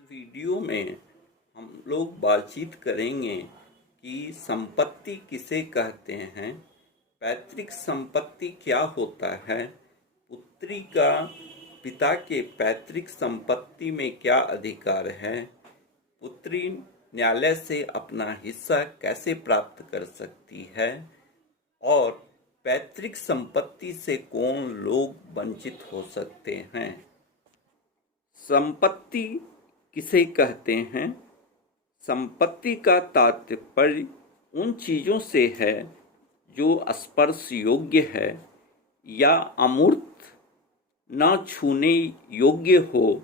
Video में हम लोग बातचीत करेंगे कि संपत्ति किसे कहते हैं, पैतृक संपत्ति क्या होता है, पुत्री का पिता के पैतृक संपत्ति में क्या अधिकार है, पुत्री न्यायालय से अपना हिस्सा कैसे प्राप्त कर सकती है और पैतृक संपत्ति से कौन लोग वंचित हो सकते हैं। संपत्ति किसे कहते हैं? संपत्ति का तात्पर्य उन चीज़ों से है जो स्पर्श योग्य है या अमूर्त, न छूने योग्य हो,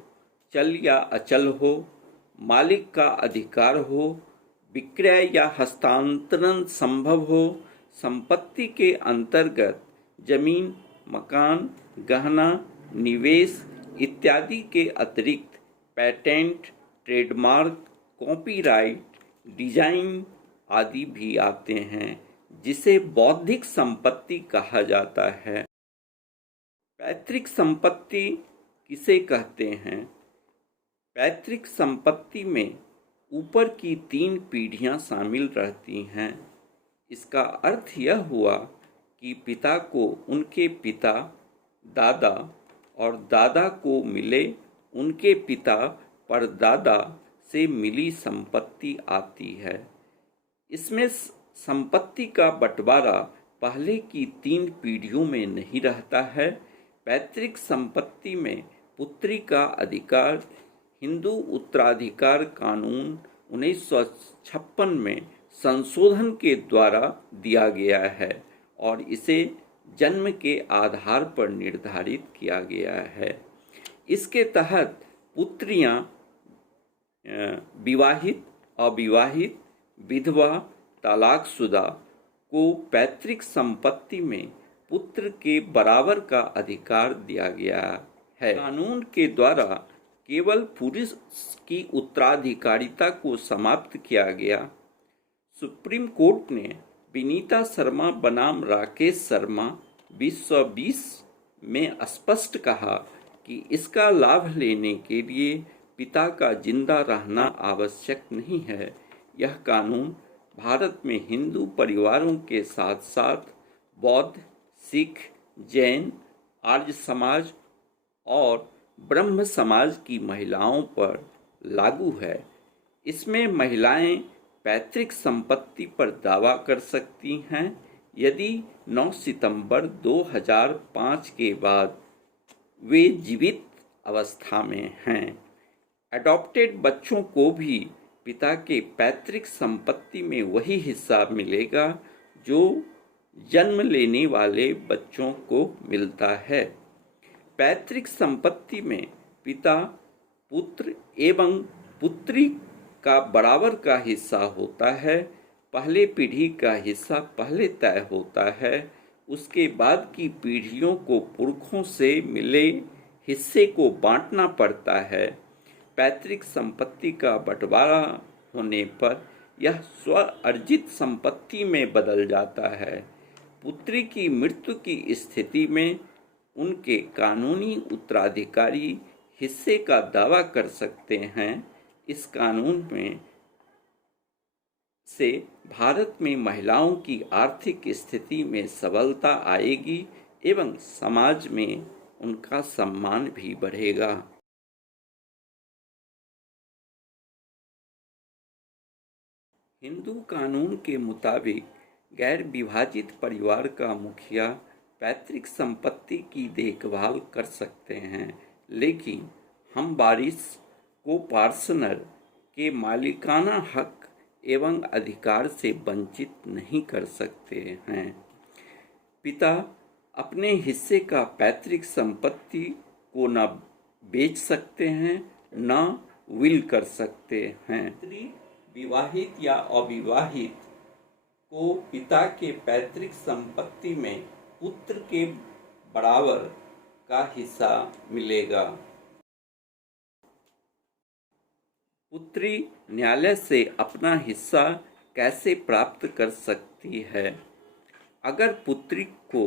चल या अचल हो, मालिक का अधिकार हो, विक्रय या हस्तांतरण संभव हो। संपत्ति के अंतर्गत जमीन, मकान, गहना, निवेश इत्यादि के अतिरिक्त पेटेंट, ट्रेडमार्क, कॉपीराइट, डिजाइन आदि भी आते हैं, जिसे बौद्धिक संपत्ति कहा जाता है। पैतृक संपत्ति किसे कहते हैं? पैतृक संपत्ति में ऊपर की 3 पीढ़ियां शामिल रहती हैं। इसका अर्थ यह हुआ कि पिता को उनके पिता, दादा और दादा को मिले उनके पिता परदादा से मिली संपत्ति आती है। इसमें संपत्ति का बंटवारा पहले की 3 पीढ़ियों में नहीं रहता है। पैतृक संपत्ति में पुत्री का अधिकार हिंदू उत्तराधिकार कानून 1956 में संशोधन के द्वारा दिया गया है और इसे जन्म के आधार पर निर्धारित किया गया है। इसके तहत पुत्रियां विवाहित, अविवाहित, विधवा, तलाकशुदा को पैतृक संपत्ति में पुत्र के बराबर का अधिकार दिया गया है। कानून के द्वारा केवल पुरुष की उत्तराधिकारिता को समाप्त किया गया। सुप्रीम कोर्ट ने विनीता शर्मा बनाम राकेश शर्मा 2020 में स्पष्ट कहा कि इसका लाभ लेने के लिए पिता का जिंदा रहना आवश्यक नहीं है। यह कानून भारत में हिंदू परिवारों के साथ साथ बौद्ध, सिख, जैन, आर्य समाज और ब्रह्म समाज की महिलाओं पर लागू है। इसमें महिलाएं पैतृक संपत्ति पर दावा कर सकती हैं यदि 9 सितंबर 2005 के बाद वे जीवित अवस्था में हैं। अडॉप्टेड बच्चों को भी पिता के पैतृक संपत्ति में वही हिस्सा मिलेगा जो जन्म लेने वाले बच्चों को मिलता है। पैतृक संपत्ति में पिता, पुत्र एवं पुत्री का बराबर का हिस्सा होता है। पहले पीढ़ी का हिस्सा पहले तय होता है। उसके बाद की पीढ़ियों को पुरखों से मिले हिस्से को बांटना पड़ता है। पैतृक संपत्ति का बंटवारा होने पर यह स्व अर्जित संपत्ति में बदल जाता है। पुत्री की मृत्यु की स्थिति में उनके कानूनी उत्तराधिकारी हिस्से का दावा कर सकते हैं। इस कानून में से भारत में महिलाओं की आर्थिक स्थिति में सबलता आएगी एवं समाज में उनका सम्मान भी बढ़ेगा। हिंदू कानून के मुताबिक गैर विभाजित परिवार का मुखिया पैतृक संपत्ति की देखभाल कर सकते हैं, लेकिन हम वारिस को पार्षनर के मालिकाना हक एवं अधिकार से वंचित नहीं कर सकते हैं। पिता अपने हिस्से का पैतृक संपत्ति को न बेच सकते हैं न विल कर सकते हैं। पुत्री विवाहित या अविवाहित को पिता के पैतृक संपत्ति में पुत्र के बराबर का हिस्सा मिलेगा। पुत्री न्यायालय से अपना हिस्सा कैसे प्राप्त कर सकती है? अगर पुत्री को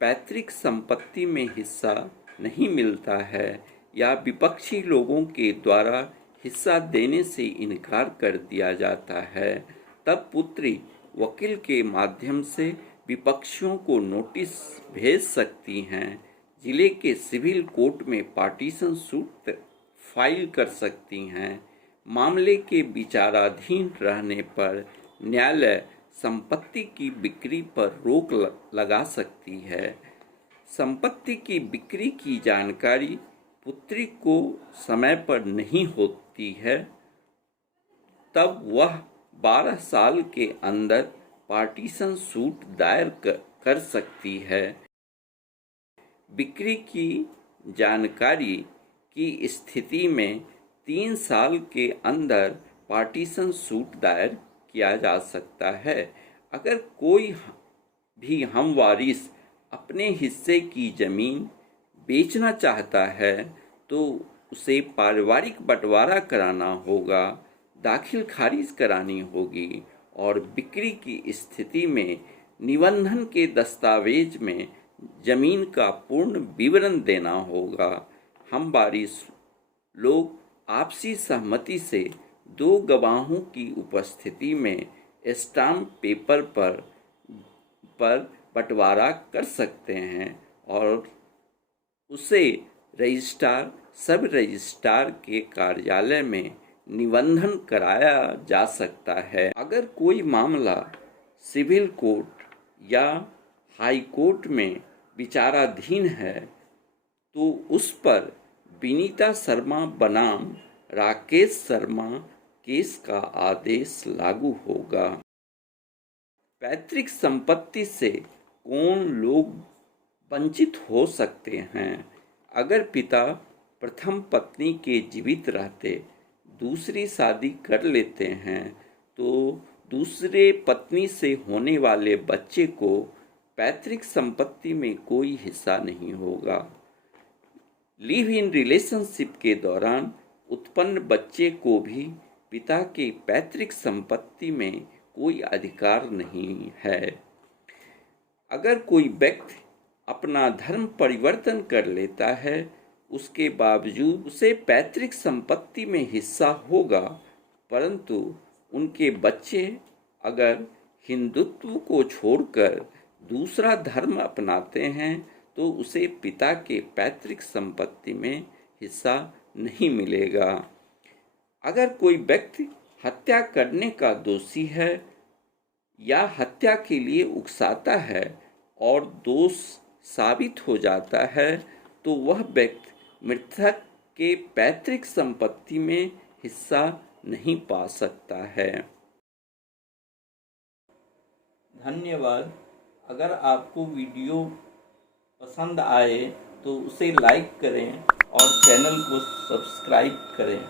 पैतृक संपत्ति में हिस्सा नहीं मिलता है या विपक्षी लोगों के द्वारा हिस्सा देने से इनकार कर दिया जाता है, तब पुत्री वकील के माध्यम से विपक्षियों को नोटिस भेज सकती हैं, जिले के सिविल कोर्ट में पार्टीशन सूट फाइल कर सकती हैं। मामले के विचाराधीन रहने पर न्यायालय संपत्ति की बिक्री पर रोक लगा सकती है। संपत्ति की बिक्री की जानकारी पुत्री को समय पर नहीं होती है, तब वह 12 साल के अंदर पार्टीशन सूट दायर कर सकती है। बिक्री की जानकारी की स्थिति में 3 साल के अंदर पार्टीशन सूट दायर किया जा सकता है। अगर कोई भी हमवारिस अपने हिस्से की जमीन बेचना चाहता है तो उसे पारिवारिक बंटवारा कराना होगा, दाखिल खारिज करानी होगी और बिक्री की स्थिति में निबंधन के दस्तावेज में जमीन का पूर्ण विवरण देना होगा। हमवारिस लोग आपसी सहमति से 2 गवाहों की उपस्थिति में स्टाम्प पेपर पर बंटवारा कर सकते हैं और उसे रजिस्ट्रार सब रजिस्ट्रार के कार्यालय में निबंधन कराया जा सकता है। अगर कोई मामला सिविल कोर्ट या हाई कोर्ट में विचाराधीन है तो उस पर विनीता शर्मा बनाम राकेश शर्मा केस का आदेश लागू होगा। पैतृक संपत्ति से कौन लोग वंचित हो सकते हैं? अगर पिता प्रथम पत्नी के जीवित रहते दूसरी शादी कर लेते हैं तो दूसरे पत्नी से होने वाले बच्चे को पैतृक संपत्ति में कोई हिस्सा नहीं होगा। लिव इन रिलेशनशिप के दौरान उत्पन्न बच्चे को भी पिता के पैतृक संपत्ति में कोई अधिकार नहीं है। अगर कोई व्यक्ति अपना धर्म परिवर्तन कर लेता है, उसके बावजूद उसे पैतृक संपत्ति में हिस्सा होगा, परंतु उनके बच्चे अगर हिंदुत्व को छोड़कर दूसरा धर्म अपनाते हैं तो उसे पिता के पैतृक संपत्ति में हिस्सा नहीं मिलेगा। अगर कोई व्यक्ति हत्या करने का दोषी है या हत्या के लिए उकसाता है और दोष साबित हो जाता है तो वह व्यक्ति मृतक के पैतृक संपत्ति में हिस्सा नहीं पा सकता है। धन्यवाद। अगर आपको वीडियो पसंद आए तो उसे लाइक करें और चैनल को सब्सक्राइब करें।